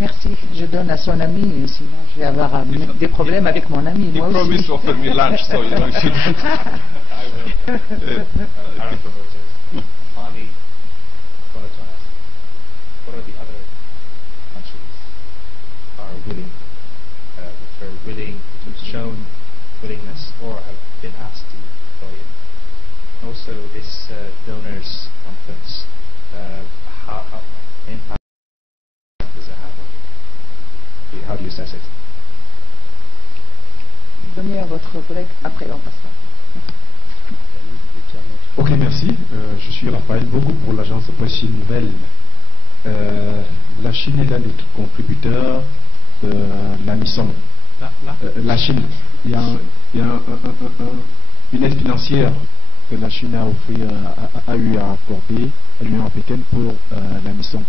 Merci. Je donne à son ami, sinon je vais avoir des problèmes avec mon ami. Moi aussi. He promised to offer me lunch, so you know you should. I will. Finally, wanted to ask, what are the other countries are willing, which are willing, which have shown willingness or have been asked to join in? Also, this donors conference, how impact does it have on you? How do you assess it? Donnez à votre collègue, après on passera. Ok, merci. Je suis Raphaël Bogo pour l'agence PressBriefing Nouvelle. La Chine est l'un des contributeurs de la mission. La Chine, il y a une aide financière que la Chine a eu à accorder à l'Union africaine pour la mission.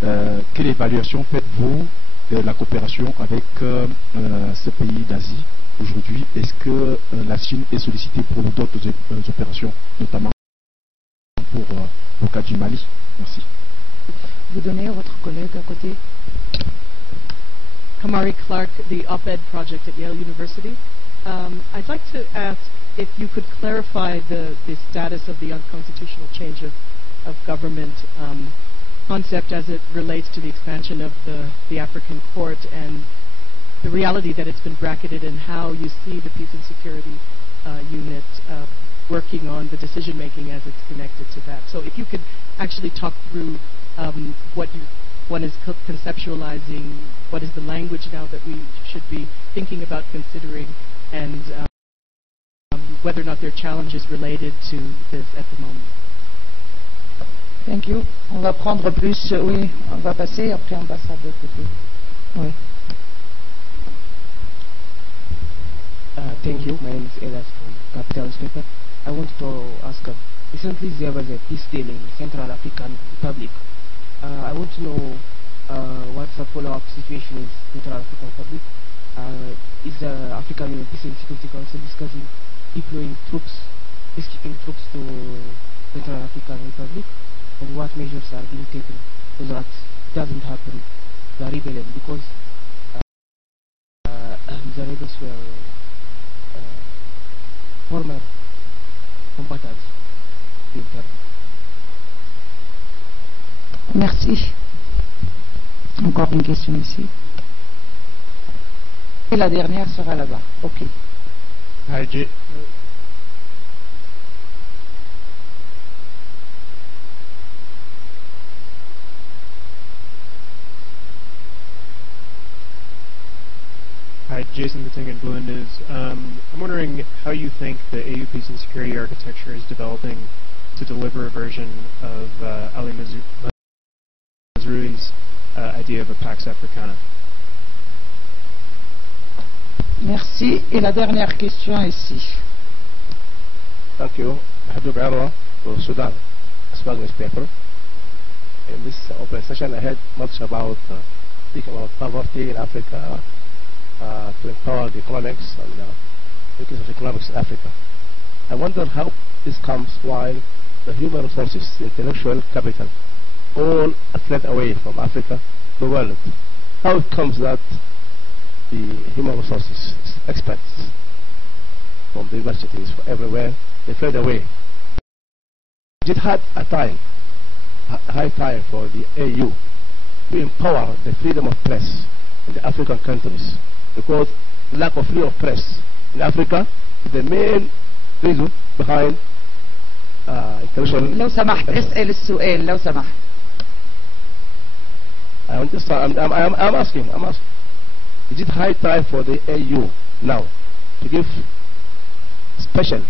Quelle évaluation faites-vous de la coopération avec ce pays d'Asie aujourd'hui? Est-ce que la Chine est sollicitée pour d'autres opérations, notamment pour le cas du Mali? Merci. Vous donnez à votre collègue à côté. Kamari Clark, the op-ed project at Yale University. I'd like to ask if you could clarify the status of the unconstitutional change of government concept as it relates to the expansion of the African court and the reality that it's been bracketed and how you see the Peace and Security Unit working on the decision-making as it's connected to that. So if you could actually talk through what one is conceptualizing, what is the language now that we should be thinking about considering, and whether or not there are challenges related to this at the moment. Thank you. On va prendre plus, oui, on va passer, après on passera de l'autre côté. Oui. Thank you. My name is Elias from Capital Newspaper. I want to ask, recently there was a peace deal in Central African Republic. I want to know what's the follow-up situation in Central African Republic. Is the African Union Peace and Security Council discussing deploying troops, peacekeeping troops to Central African Republic, and what measures are being taken so that it doesn't happen, the rebellion, because the rebels were former combatants in Turkey. Merci. Encore une question ici. Et la dernière sera là-bas. OK. Hi, Hi, Jason Batinga, Blue News. I'm wondering how you think the AU peace and security architecture is developing to deliver a version of Ali Mazroui's idea of a Pax Africana. Merci. Et la dernière question ici. Thank you. Habib Arwa for Sudan, Asbag newspaper. In this open session, I heard much about speaking about poverty in Africa, to empower the economics and because of economics in Africa. I wonder how this comes while the human resources, the intellectual capital, all are fled away from Africa to the world. How it comes that the human resources, experts from the universities, from everywhere, they fled away. It had a time, a high time for the AU to empower the freedom of press in the African countries, because lack of freedom of press in Africa is the main reason behind intellectual. لو سمحت اسأل السؤال لو سمحت. I'm asking. Is it high time for the AU now to give special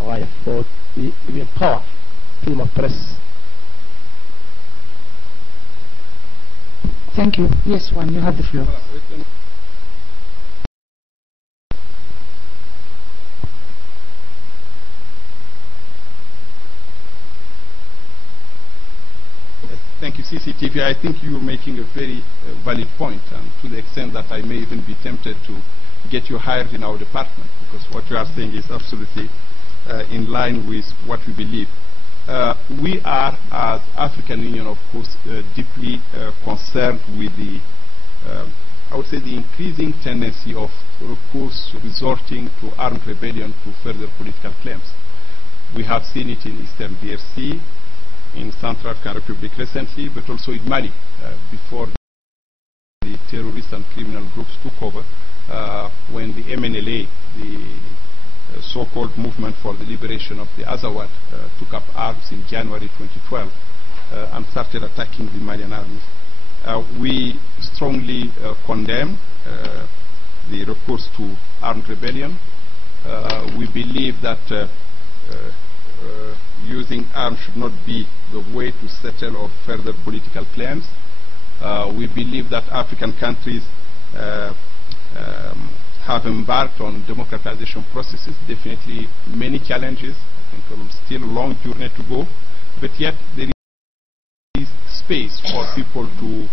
right for the empower freedom of press? Thank you. Yes, Wane, you have the floor. Thank you, CCTV. I think you're making a very valid point, and to the extent that I may even be tempted to get you hired in our department, because what you are saying is absolutely in line with what we believe. We are, as African Union, of course, deeply concerned with the, I would say, the increasing tendency of, of course, resorting to armed rebellion to further political claims. We have seen it in Eastern DRC, in Central African Republic recently, but also in Mali, before the terrorist and criminal groups took over, when the MNLA, the so-called movement for the liberation of the Azawad, took up arms in January 2012 and started attacking the Malian armies. We strongly condemn the recourse to armed rebellion. We believe that using arms should not be the way to settle or further political claims. We believe that African countries have embarked on democratization processes, definitely many challenges. I think still a long journey to go, but yet there is space for people to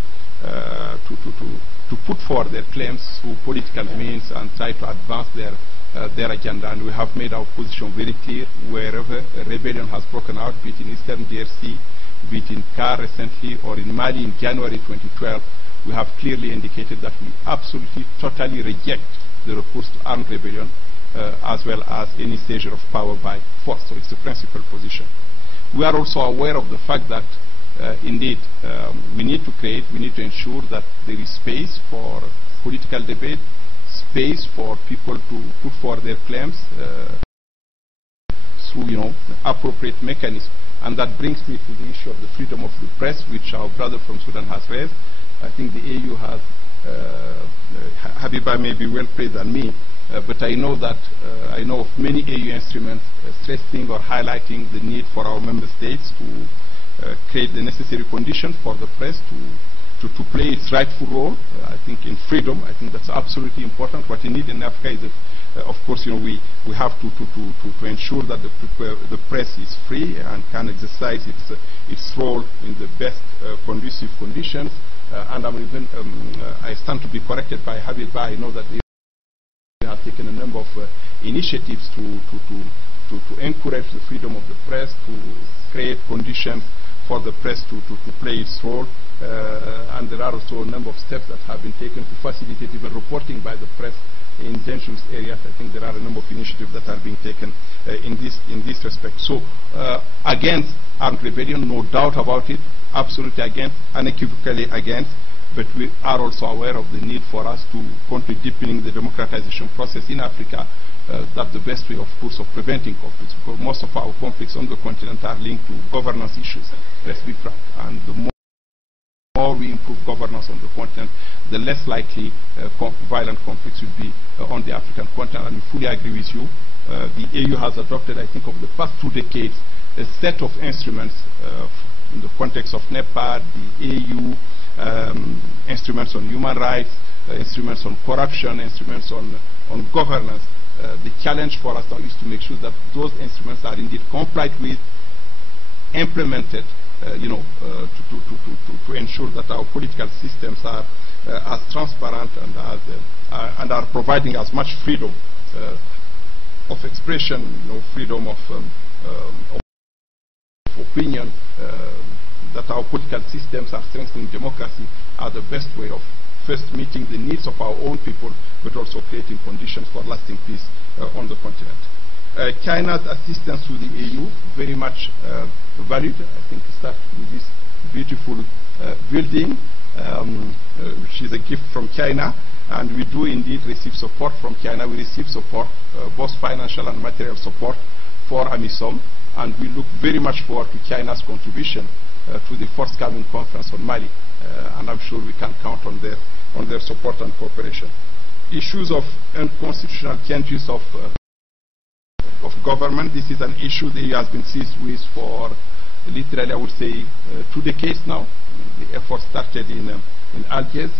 put forward their claims through political means and try to advance their agenda. And we have made our position very clear wherever a rebellion has broken out, be it in Eastern DRC, be it in CAR recently, or in Mali in January 2012. We have clearly indicated that we absolutely, totally reject the recourse to armed rebellion, as well as any seizure of power by force. So it's a principal position. We are also aware of the fact that, indeed, we need to ensure that there is space for political debate, space for people to put forward their claims through, appropriate mechanisms. And that brings me to the issue of the freedom of the press, which our brother from Sudan has raised. I think the AU has, Habiba may be well placed than me, but I know that I know of many AU instruments stressing or highlighting the need for our member states to create the necessary conditions for the press to play its rightful role. I think in freedom, I think that's absolutely important. What you need in Africa is, of course, we have to ensure that the press is free and can exercise its role in the best conducive conditions. And I stand to be corrected by Habiba. I know that they have taken a number of initiatives to encourage the freedom of the press, to create conditions for the press to play its role. And there are also a number of steps that have been taken to facilitate even reporting by the press in dangerous areas. I think there are a number of initiatives that are being taken in this respect. So against armed rebellion, no doubt about it, absolutely against, unequivocally against, but we are also aware of the need for us to continue deepening the democratization process in Africa. That's the best way, of course, of preventing conflicts, because most of our conflicts on the continent are linked to governance issues, let's be frank. And the more we improve governance on the continent, the less likely violent conflicts will be on the African continent. And we fully agree with you. The AU has adopted, I think, over the past 2 decades, a set of instruments in the context of NEPAD, the AU, instruments on human rights, instruments on corruption, instruments on governance. The challenge for us now is to make sure that those instruments are indeed complied with, implemented, to ensure that our political systems are as transparent and are providing as much freedom of expression, freedom of opinion, that our political systems are strengthening democracy, are the best way of first meeting the needs of our own people, but also creating conditions for lasting peace on the continent. China's assistance to the AU, very much valued. I think it starts with this beautiful building, which is a gift from China, and we do indeed receive support from China. We receive support, both financial and material support, for AMISOM, and we look very much forward to China's contribution to the forthcoming conference on Mali, and I'm sure we can count on their support and cooperation. Issues of unconstitutional changes of government. This is an issue that has been seized with for literally, I would say, 2 decades now. The effort started in Algiers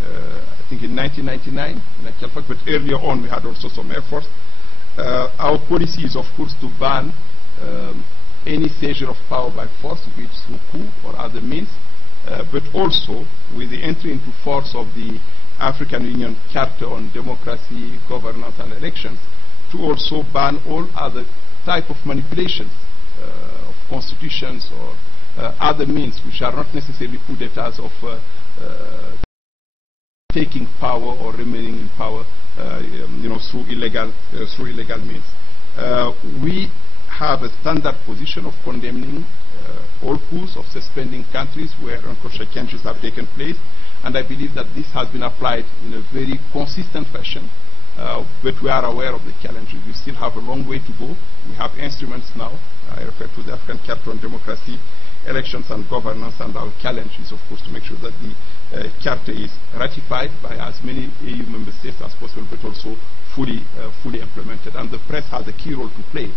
I think in 1999, but earlier on we had also some efforts. Our policy is, of course, to ban any seizure of power by force, be it through coup or other means, but also with the entry into force of the African Union Charter on Democracy, Governance and Elections, to also ban all other type of manipulations constitutions or other means which are not necessarily coup d'etats of taking power or remaining in power through illegal means. We have a standard position of condemning all coups, of suspending countries where unconscious changes have taken place, and I believe that this has been applied in a very consistent fashion. But we are aware of the challenges. We still have a long way to go. We have instruments now. I refer to the African Charter on Democracy, Elections and Governance, and our challenge is, of course, to make sure that the Charter is ratified by as many EU member states as possible, but also fully implemented. And the press has a key role to play,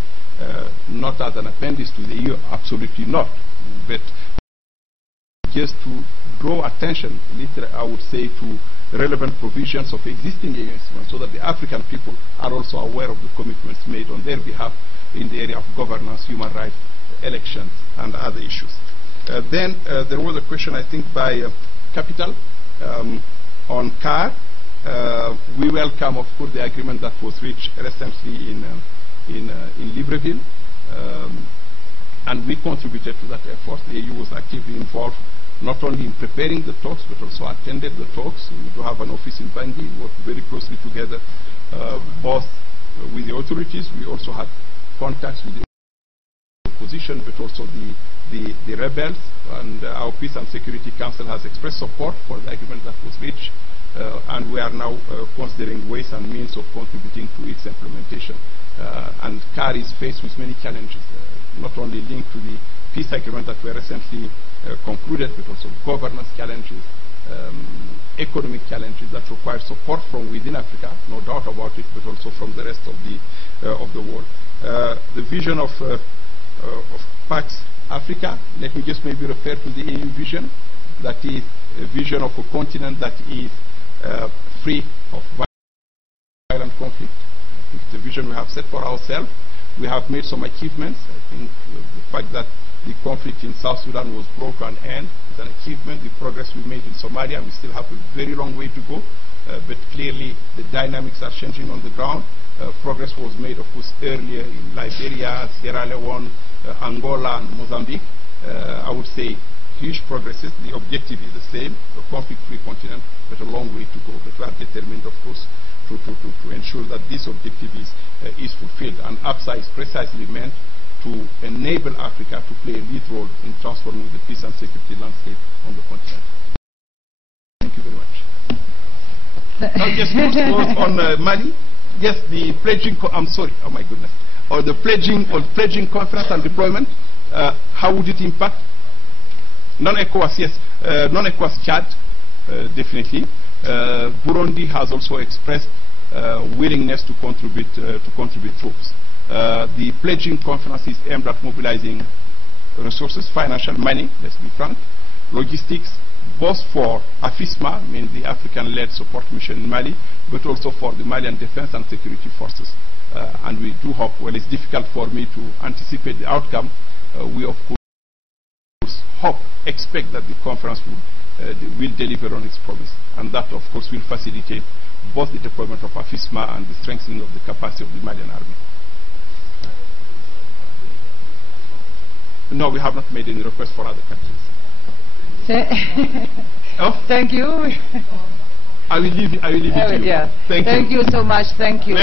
not as an appendix to the EU, absolutely not, but just to draw attention, literally, I would say, to relevant provisions of existing EU instruments so that the African people are also aware of the commitments made on their behalf in the area of governance, human rights, elections, and other issues. Then there was a question, I think, by Capital on CAR. We welcome, of course, the agreement that was reached recently in Libreville. And we contributed to that effort. The EU was actively involved, not only in preparing the talks, but also attended the talks. We do have an office in Bangui. We work very closely together, both with the authorities. We also had contacts with the opposition, but also the rebels. And our Peace and Security Council has expressed support for the agreement that was reached. And we are now considering ways and means of contributing to its implementation. And CAR is faced with many challenges, not only linked to the peace agreement that were recently concluded, but also governance challenges, economic challenges that require support from within Africa, no doubt about it, but also from the rest of the world. The vision of Pax Africa, let me just maybe refer to the EU vision, that is a vision of a continent that is free of violent conflict. It's the vision we have set for ourselves. We have made some achievements. I think the fact that the conflict in South Sudan was brought to an end is an achievement. The progress we made in Somalia, we still have a very long way to go, but clearly the dynamics are changing on the ground. Progress was made, of course, earlier in Liberia, Sierra Leone, Angola, and Mozambique. I would say huge progresses. The objective is the same, a conflict-free continent, but a long way to go. But we are determined, of course, to ensure that this objective is fulfilled. And APSA is precisely meant to enable Africa to play a lead role in transforming the peace and security landscape on the continent. Thank you very much. Now, just on Mali. Yes, the pledging. I'm sorry. Oh my goodness. Or the pledging conference and deployment. How would it impact? Non-ECOWAS, yes. Non-ECOWAS Chad, definitely. Burundi has also expressed willingness to contribute troops. The pledging conference is aimed at mobilizing resources, financial money, let's be frank, logistics, both for AFISMA, I mean the African-led support mission in Mali, but also for the Malian defense and security forces. And we do hope, well, it's difficult for me to anticipate the outcome. We, of course, expect that the conference will deliver on its promise. And that, of course, will facilitate both the deployment of AFISMA and the strengthening of the capacity of the Malian army. No, we have not made any request for other countries. Thank you. I will leave it to you. Yeah. Thank you so much. Thank you.